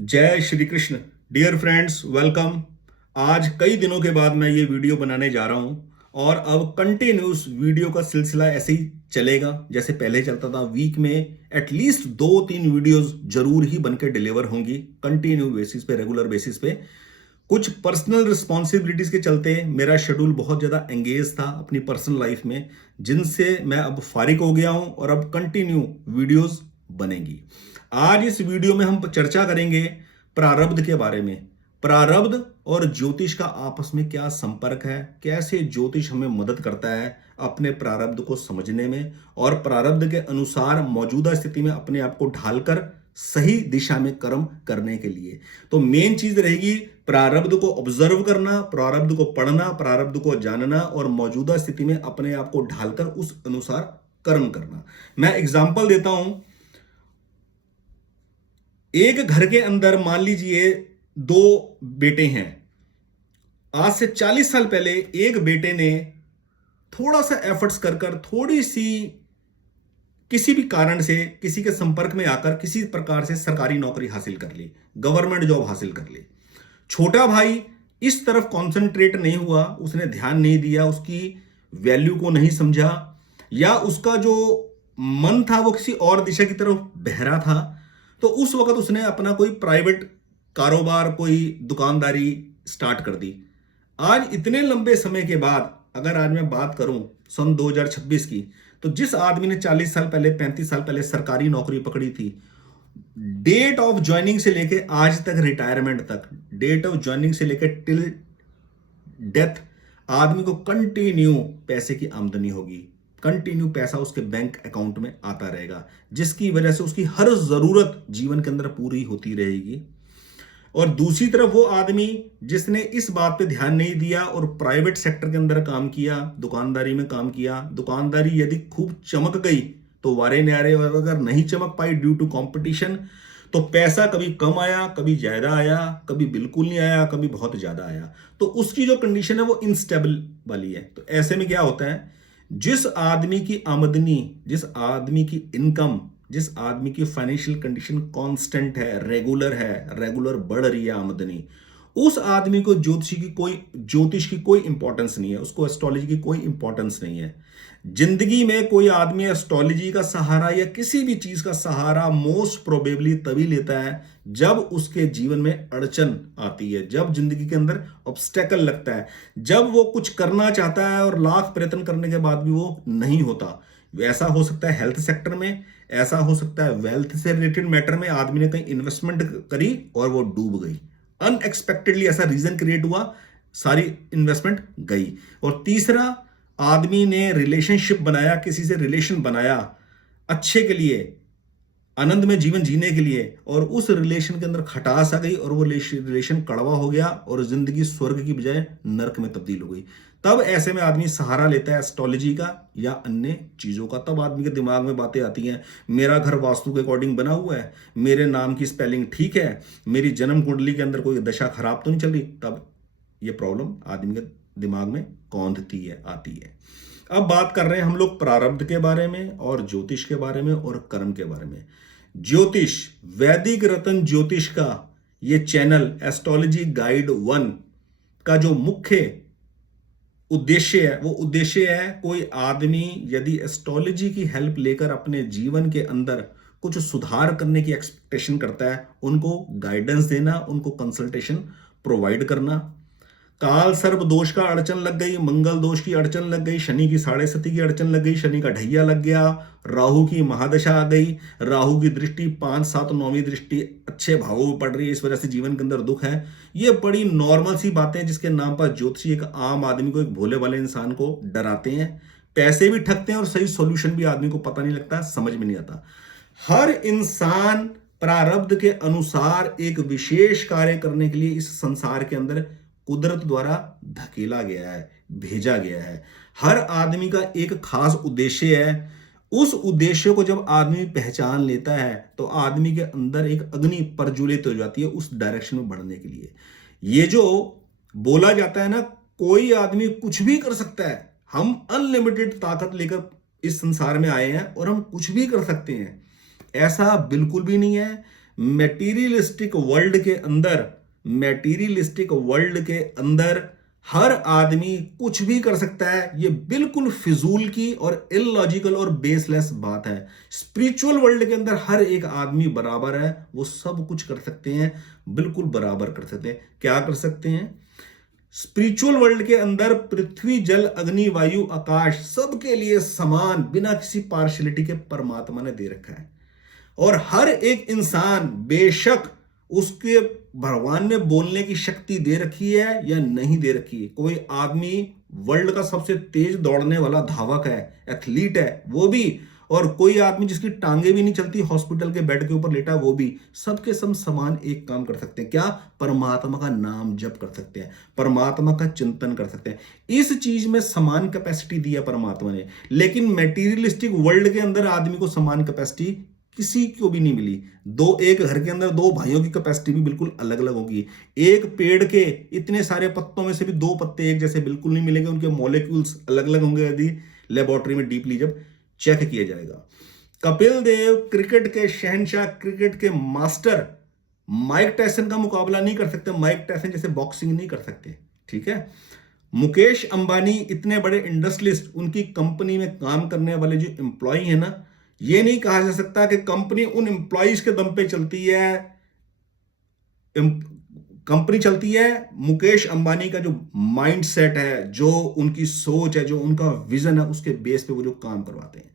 जय Shri Krishna. Dear friends, welcome. आज कई दिनों के बाद मैं ये वीडियो बनाने जा रहा हूं और अब कंटिन्यूस वीडियो का सिलसिला ऐसे ही चलेगा जैसे पहले चलता था। वीक में एटलीस्ट 2-3 वीडियोस जरूर ही बनके डिलीवर होंगी कंटिन्यू बेसिस पे, रेगुलर बेसिस पे। कुछ पर्सनल रिस्पॉन्सिबिलिटीज के चलते मेरा शेड्यूल बहुत ज़्यादा एंगेज था अपनी पर्सनल लाइफ में, जिनसे मैं अब फारिग हो गया हूं और अब कंटिन्यू वीडियोस बनेंगी। आज इस वीडियो में हम चर्चा करेंगे प्रारब्ध के बारे में। प्रारब्ध और ज्योतिष का आपस में क्या संपर्क है, कैसे ज्योतिष हमें मदद करता है अपने प्रारब्ध को समझने में और प्रारब्ध के अनुसार मौजूदा स्थिति में अपने आप को ढालकर सही दिशा में कर्म करने के लिए। तो मेन चीज रहेगी प्रारब्ध को ऑब्जर्व करना, प्रारब्ध को पढ़ना, प्रारब्ध को जानना और मौजूदा स्थिति में अपने आप को ढालकर उस अनुसार कर्म करना। मैं एग्जांपल देता हूं। एक घर के अंदर मान लीजिए 2 बेटे हैं। आज से 40 साल पहले एक बेटे ने थोड़ा सा एफर्ट्स कर थोड़ी सी किसी भी कारण से किसी के संपर्क में आकर किसी प्रकार से सरकारी नौकरी हासिल कर ली, गवर्नमेंट जॉब हासिल कर ली। छोटा भाई इस तरफ कंसंट्रेट नहीं हुआ, उसने ध्यान नहीं दिया, उसकी वैल्यू को नहीं समझा, या उसका जो मन था वो किसी और दिशा की तरफ बहरा था। तो उस वक्त उसने अपना कोई प्राइवेट कारोबार, कोई दुकानदारी स्टार्ट कर दी। आज इतने लंबे समय के बाद अगर आज मैं बात करूं सन 2026 की, तो जिस आदमी ने 40 साल पहले, 35 साल पहले सरकारी नौकरी पकड़ी थी, डेट ऑफ ज्वाइनिंग से लेके आज तक रिटायरमेंट तक, डेट ऑफ ज्वाइनिंग से लेके टिल डेथ, आदमी को कंटिन्यू पैसे की आमदनी होगी, कंटिन्यू पैसा उसके बैंक अकाउंट में आता रहेगा, जिसकी वजह से उसकी हर जरूरत जीवन के अंदर पूरी होती रहेगी। और दूसरी तरफ वो आदमी जिसने इस बात पे ध्यान नहीं दिया और प्राइवेट सेक्टर के अंदर काम किया, दुकानदारी में काम किया, दुकानदारी यदि खूब चमक गई तो वारे न्यारे, और अगर नहीं चमक पाई ड्यू टू कंपटीशन, तो पैसा कभी कम आया, कभी ज्यादा आया, कभी बिल्कुल नहीं आया, कभी बहुत ज्यादा आया। तो उसकी जो कंडीशन है वो इनस्टेबल वाली है। तो ऐसे में क्या होता है, जिस आदमी की आमदनी, जिस आदमी की इनकम, जिस आदमी की फाइनेंशियल कंडीशन कांस्टेंट है, रेगुलर बढ़ रही है आमदनी, उस आदमी को ज्योतिष की कोई इंपॉर्टेंस नहीं है, उसको एस्ट्रोलॉजी की कोई इंपॉर्टेंस नहीं है। जिंदगी में कोई आदमी एस्ट्रोलॉजी का सहारा या किसी भी चीज का सहारा मोस्ट प्रोबेबली तभी लेता है जब उसके जीवन में अड़चन आती है, जब जिंदगी के अंदर ऑब्स्टेकल लगता है, जब वो कुछ करना चाहता है और लाख प्रयत्न करने के बाद भी वो नहीं होता। ऐसा हो सकता है हेल्थ सेक्टर में, ऐसा हो सकता है वेल्थ से रिलेटेड मैटर में, आदमी ने कहीं इन्वेस्टमेंट करी और वो डूब गई, अनएक्सपेक्टेडली ऐसा रीजन क्रिएट हुआ, सारी इन्वेस्टमेंट गई। और तीसरा, आदमी ने रिलेशनशिप बनाया, किसी से रिलेशन बनाया अच्छे के लिए, आनंद में जीवन जीने के लिए, और उस रिलेशन के अंदर खटास आ गई और वो रिलेशन कड़वा हो गया और जिंदगी स्वर्ग की बजाय नरक में तब्दील हो गई। तब ऐसे में आदमी सहारा लेता है एस्ट्रोलॉजी का या अन्य चीजों का। तब आदमी के दिमाग में बातें आती हैं, मेरा घर वास्तु के अकॉर्डिंग बना हुआ है, मेरे नाम की स्पेलिंग ठीक है, मेरी जन्म कुंडली के अंदर कोई दशा खराब तो नहीं चल रही। तब ये प्रॉब्लम आदमी के दिमाग में कौंधती है, आती है। अब बात कर रहे हैं हम लोग प्रारब्ध के बारे में और ज्योतिष के बारे में और कर्म के बारे में। ज्योतिष, वैदिक रत्न ज्योतिष का ये चैनल एस्ट्रोलॉजी गाइड 1 का जो मुख्य उद्देश्य है, वो उद्देश्य है कोई आदमी यदि एस्ट्रोलॉजी की हेल्प लेकर अपने जीवन के अंदर कुछ सुधार करने की एक्सपेक्टेशन करता है, उनको गाइडेंस देना, उनको कंसल्टेशन प्रोवाइड करना। काल सर्प दोष का अड़चन लग गई, मंगल दोष की अड़चन लग गई, शनि की 7.5 की अड़चन लग गई, शनि का ढैया लग गया, राहु की महादशा आ गई, राहु की दृष्टि 5, 7, 9वीं दृष्टि अच्छे भावों में पड़ रही है, इस वजह से जीवन के अंदर दुख है। ये बड़ी नॉर्मल सी बातें जिसके नाम पर ज्योतिषी एक आम आदमी को, एक भोले वाले इंसान को डराते हैं, पैसे भी ठगते हैं और सही सोल्यूशन भी आदमी को पता नहीं लगता, समझ में नहीं आता। हर इंसान प्रारब्ध के अनुसार एक विशेष कार्य करने के लिए इस संसार के अंदर कुदरत द्वारा धकेला गया है, भेजा गया है। हर आदमी का एक खास उद्देश्य है। उस उद्देश्य को जब आदमी पहचान लेता है तो आदमी के अंदर एक अग्नि प्रज्वलित हो जाती है उस डायरेक्शन में बढ़ने के लिए। ये जो बोला जाता है ना, कोई आदमी कुछ भी कर सकता है, हम अनलिमिटेड ताकत लेकर इस संसार में आए हैं और हम कुछ भी कर सकते हैं, ऐसा बिल्कुल भी नहीं है। मटेरियलिस्टिक वर्ल्ड के अंदर हर आदमी कुछ भी कर सकता है, ये बिल्कुल फिजूल की और इलॉजिकल और बेसलेस बात है। स्पिरिचुअल वर्ल्ड के अंदर हर एक आदमी बराबर है, वो सब कुछ कर सकते हैं, बिल्कुल बराबर कर सकते हैं। क्या कर सकते हैं? स्पिरिचुअल वर्ल्ड के अंदर पृथ्वी, जल, अग्नि, वायु, आकाश सबके लिए समान, बिना किसी पार्शियलिटी के परमात्मा ने दे रखा है। और हर एक इंसान, बेशक उसके भगवान ने बोलने की शक्ति दे रखी है या नहीं दे रखी है। कोई आदमी वर्ल्ड का सबसे तेज दौड़ने वाला धावक है, एथलीट है, वो भी, और कोई आदमी जिसकी टांगे भी नहीं चलती, हॉस्पिटल के बेड के ऊपर लेटा, वो भी, सबके सब समान एक काम कर सकते हैं। क्या? परमात्मा का नाम जप कर सकते हैं, परमात्मा का चिंतन कर सकते हैं। इस चीज में समान कैपेसिटी दी है परमात्मा ने। लेकिन मटेरियलिस्टिक वर्ल्ड के अंदर आदमी को समान कैपेसिटी किसी को भी नहीं मिली। एक घर के अंदर दो भाइयों की कैपेसिटी भी बिल्कुल अलग अलग होगी। एक पेड़ के इतने सारे पत्तों में से भी दो पत्ते एक जैसे बिल्कुल नहीं मिलेंगे, उनके मॉलिक्यूल्स अलग अलग होंगे यदि लेबोरेटरी में डीपली जब चेक किया जाएगा। कपिल देव क्रिकेट के शहंशाह, क्रिकेट के मास्टर माइक टायसन का मुकाबला नहीं कर सकते, माइक टायसन जैसे बॉक्सिंग नहीं कर सकते, ठीक है। मुकेश अंबानी इतने बड़े इंडस्ट्रियलिस्ट, उनकी कंपनी में काम करने वाले जो एम्प्लॉय है ना, ये नहीं कहा जा सकता कि कंपनी उन एम्प्लॉइज के दम पे चलती है। कंपनी चलती है मुकेश अंबानी का जो माइंड सेट है, जो उनकी सोच है, जो उनका विजन है, उसके बेस पे वो जो काम करवाते हैं।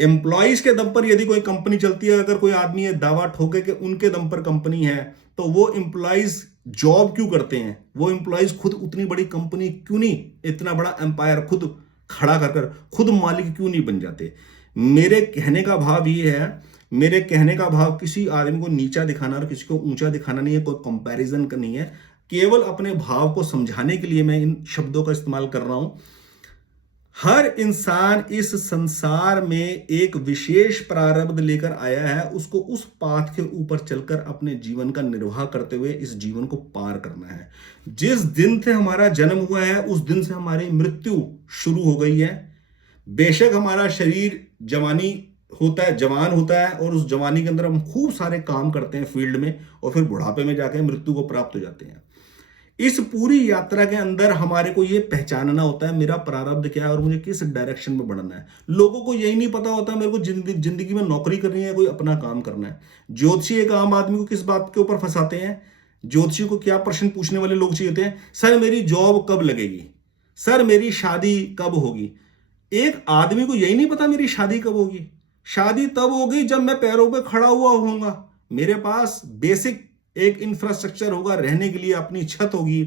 एम्प्लॉइज के दम पर यदि कोई कंपनी चलती है, अगर कोई आदमी ये दावा ठोके कि उनके दम पर कंपनी है, तो वो एम्प्लॉइज जॉब क्यों करते हैं? वो एम्प्लॉइज खुद उतनी बड़ी कंपनी क्यों नहीं, इतना बड़ा एम्पायर खुद खड़ा कर खुद मालिक क्यों नहीं बन जाते? मेरे कहने का भाव ये है, मेरे कहने का भाव किसी आदमी को नीचा दिखाना और किसी को ऊंचा दिखाना नहीं है, कोई कंपैरिजन का नहीं है। केवल अपने भाव को समझाने के लिए मैं इन शब्दों का इस्तेमाल कर रहा हूं। हर इंसान इस संसार में एक विशेष प्रारब्ध लेकर आया है, उसको उस पाथ के ऊपर चलकर अपने जीवन का निर्वाह करते हुए इस जीवन को पार करना है। जिस दिन से हमारा जन्म हुआ है, उस दिन से हमारी मृत्यु शुरू हो गई है। बेशक हमारा शरीर जवान होता है और उस जवानी के अंदर हम खूब सारे काम करते हैं फील्ड में, और फिर बुढ़ापे में जाकर मृत्यु को प्राप्त हो जाते हैं। इस पूरी यात्रा के अंदर हमारे को यह पहचानना होता है मेरा प्रारब्ध क्या है और मुझे किस डायरेक्शन में बढ़ना है। लोगों को यही नहीं पता होता मेरे को जिंदगी में नौकरी करनी है, कोई अपना काम करना है। ज्योतिषी एक आम आदमी को किस बात के ऊपर फंसाते हैं? ज्योतिषी को क्या प्रश्न पूछने वाले लोग चाहिए होते हैं? सर मेरी जॉब कब लगेगी, सर मेरी शादी कब होगी। एक आदमी को यही नहीं पता मेरी शादी कब होगी। शादी तब होगी जब मैं पैरों पे खड़ा हुआ होऊंगा, मेरे पास बेसिक एक इंफ्रास्ट्रक्चर होगा, रहने के लिए अपनी छत होगी,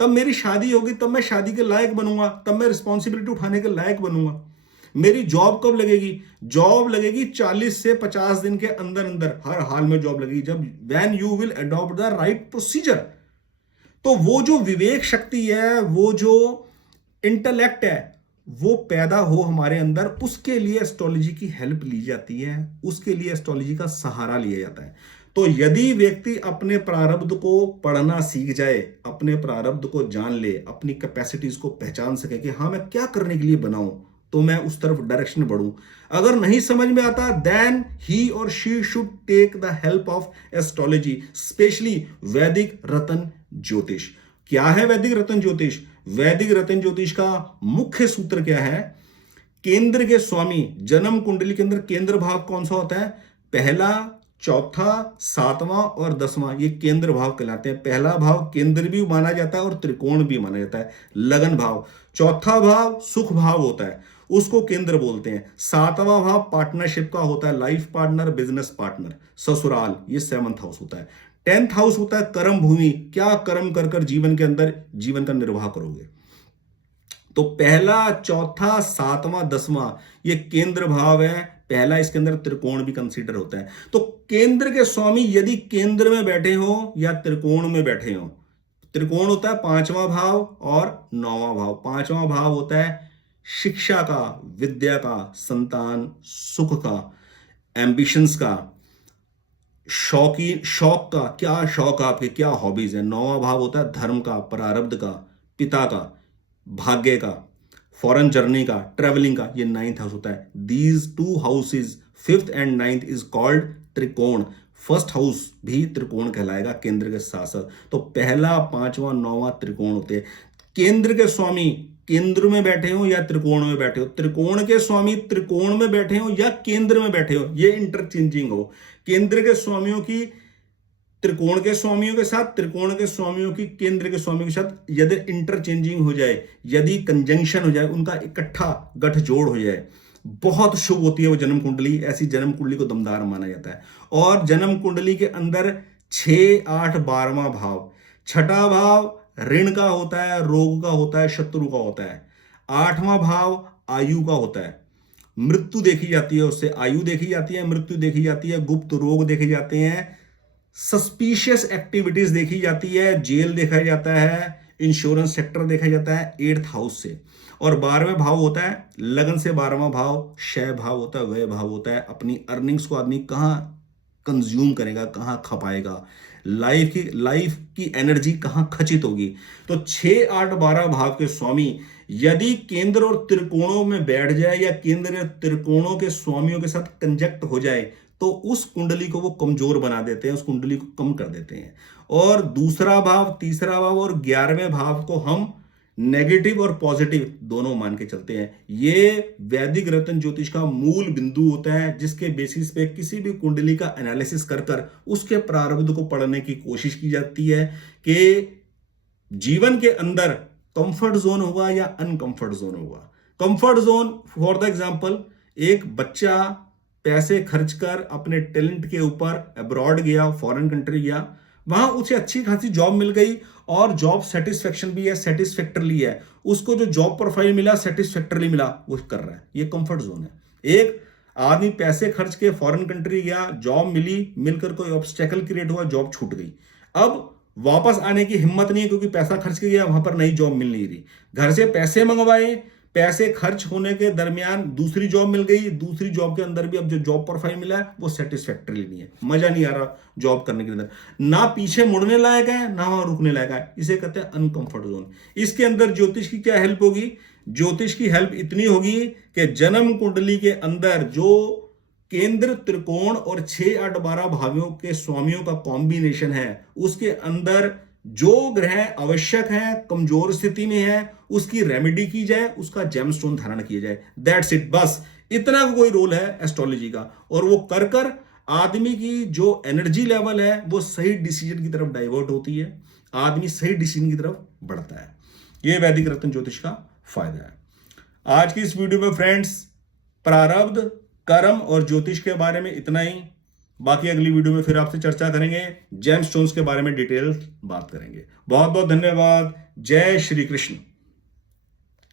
तब मेरी शादी होगी, तब मैं शादी के लायक बनूंगा, तब मैं रिस्पॉन्सिबिलिटी उठाने के लायक बनूंगा। मेरी जॉब कब लगेगी? जॉब लगेगी 40 से 50 दिन के अंदर अंदर, हर हाल में जॉब लगेगी, जब when you will adopt the right procedure. तो वो जो विवेक शक्ति है, वो जो इंटेलेक्ट है, वो पैदा हो हमारे अंदर, उसके लिए एस्ट्रोलॉजी की हेल्प ली जाती है, उसके लिए एस्ट्रोलॉजी का सहारा लिया जाता है। तो यदि व्यक्ति अपने प्रारब्ध को पढ़ना सीख जाए, अपने प्रारब्ध को जान ले, अपनी कैपेसिटीज को पहचान सके कि हाँ मैं क्या करने के लिए बनाऊं, तो मैं उस तरफ डायरेक्शन बढ़ूं। अगर नहीं समझ में आता, देन ही और she should take the help of astrology, specially Vedic रतन ज्योतिष। क्या है वैदिक रतन ज्योतिष? वैदिक रतन ज्योतिष का मुख्य सूत्र क्या है? केंद्र के स्वामी, जन्म कुंडली के अंदर केंद्र भाव कौन सा होता है? पहला, चौथा, सातवां और 10वां, ये केंद्र भाव कहलाते हैं। पहला भाव केंद्र भी माना जाता है और त्रिकोण भी माना जाता है, लगन भाव। चौथा भाव सुख भाव होता है, उसको केंद्र बोलते हैं। सातवां भाव पार्टनरशिप का होता है, लाइफ पार्टनर, बिजनेस पार्टनर, ससुराल, ये 7th हाउस होता है। 10th हाउस होता है कर्म भूमि, क्या कर्म कर कर जीवन के अंदर जीवन का निर्वाह करोगे। तो पहला, चौथा, सातवां, 10वां ये केंद्र भाव है। पहला, इसके अंदर त्रिकोण भी कंसीडर होता है। तो केंद्र के स्वामी यदि केंद्र में बैठे हो या त्रिकोण में बैठे हो, त्रिकोण होता है 5वां भाव और 9वां भाव। 5वां भाव होता है शिक्षा का, विद्या का, संतान, सुख का, एम्बिशंस का, शौक का, क्या शौक आपके, क्या हॉबीज है। 9वां भाव होता है धर्म का, प्रारब्ध का, पिता का, भाग्य का, फॉरेन जर्नी का, ट्रेवलिंग का, ये 9th हाउस होता है। These 2 houses 5th and 9th is called त्रिकोण। फर्स्ट हाउस भी त्रिकोण कहलाएगा केंद्र के साथ साथ। तो पहला, पांचवा, नौवां त्रिकोण होते हैं। केंद्र के स्वामी केंद्र में बैठे हो या त्रिकोण में बैठे हो, त्रिकोण के स्वामी त्रिकोण में बैठे हो या केंद्र में बैठे हो, ये इंटरचेंजिंग हो। केंद्र के स्वामियों की त्रिकोण के स्वामियों के साथ, त्रिकोण के स्वामियों की केंद्र के स्वामियों के साथ यदि इंटरचेंजिंग हो जाए, यदि कंजंक्शन हो जाए, उनका इकट्ठा गठजोड़ हो जाए, बहुत शुभ होती है वो जन्म कुंडली। ऐसी जन्म कुंडली को दमदार माना जाता है। और जन्म कुंडली के अंदर 6, 8, 12वां भाव, छठा भाव ऋण का होता है, रोग का होता है, शत्रु का होता है। 8वां भाव आयु का होता है, मृत्यु देखी जाती है, उससे आयु देखी जाती है, मृत्यु देखी जाती है, गुप्त रोग देखे जाते हैं, सस्पिशियस एक्टिविटीज देखी जाती है, जेल देखा जाता है, इंश्योरेंस सेक्टर देखा जाता है 8th हाउस से। और 12वें भाव होता है लगन से, 12वां भाव क्षय भाव होता है, व्यय भाव होता है। अपनी अर्निंग्स को आदमी कहाँ कंज्यूम करेगा, कहाँ खपाएगा, लाइफ की एनर्जी कहाँ खचित होगी। तो 6, 8, 12 भाव के स्वामी यदि केंद्र और त्रिकोणों में बैठ जाए या केंद्र त्रिकोणों के स्वामियों के साथ कंजक्ट हो जाए तो उस कुंडली को वो कमजोर बना देते हैं, उस कुंडली को कम कर देते हैं। और दूसरा भाव, तीसरा भाव और 11वें भाव को हम नेगेटिव और पॉजिटिव दोनों मान के चलते हैं। ये वैदिक रत्न ज्योतिष का मूल बिंदु होता है, जिसके बेसिस पे किसी भी कुंडली का एनालिसिस कर कर उसके प्रारब्ध को पढ़ने की कोशिश की जाती है कि जीवन के अंदर कंफर्ट जोन होगा या अनकंफर्ट जोन होगा। Comfort zone for the example, एक बच्चा पैसे खर्च कर अपने टैलेंट के ऊपर अब्रॉड गया, फॉरेन कंट्री गया, वहां उसे अच्छी खासी जॉब मिल गई और जॉब सेटिस्फेक्शन भी है, सेटिस्फैक्टरली है, उसको जो जॉब प्रोफाइल मिला सेटिस्फैक्टरली मिला, वो कर रहा है, ये कंफर्ट जोन है। एक आदमी पैसे खर्च के फॉरेन कंट्री गया, जॉब मिली, मिलकर कोई ऑब्स्टेकल क्रिएट हुआ, जॉब छूट गई, अब वापस आने की हिम्मत नहीं है क्योंकि पैसा खर्च के गया, वहां पर नई जॉब मिल नहीं रही, घर से पैसे मंगवाए, पैसे खर्च होने के दरमियान दूसरी जॉब मिल गई, दूसरी जॉब के अंदर भी अब जो जॉब प्रोफाइल मिला है वो सेटिस्फैक्टरी नहीं है, मजा नहीं आ रहा जॉब करने के अंदर, ना पीछे मुड़ने लायक है ना वहां रुकने लायक है, इसे कहते हैं अनकंफर्ट जोन। इसके अंदर ज्योतिष की क्या हेल्प होगी? ज्योतिष की हेल्प इतनी होगी कि जन्म कुंडली के अंदर जो केंद्र त्रिकोण और 6, 8, 12 भावियों के स्वामियों का कॉम्बिनेशन है, उसके अंदर जो ग्रह आवश्यक है, कमजोर स्थिति में है, उसकी रेमेडी की जाए, उसका जेमस्टोन धारण किया जाए, दैट्स इट। बस इतना कोई रोल है एस्ट्रोलॉजी का। और वो कर कर आदमी की जो एनर्जी लेवल है वो सही डिसीजन की तरफ डाइवर्ट होती है, आदमी सही डिसीजन की तरफ बढ़ता है। ये वैदिक रत्न ज्योतिष का फायदा है। आज की इस वीडियो में फ्रेंड्स प्रारब्ध, कर्म और ज्योतिष के बारे में इतना ही। बाकी अगली वीडियो में फिर आपसे चर्चा करेंगे, जेमस्टोन्स के बारे में डिटेल बात करेंगे। बहुत बहुत धन्यवाद। जय श्री कृष्ण।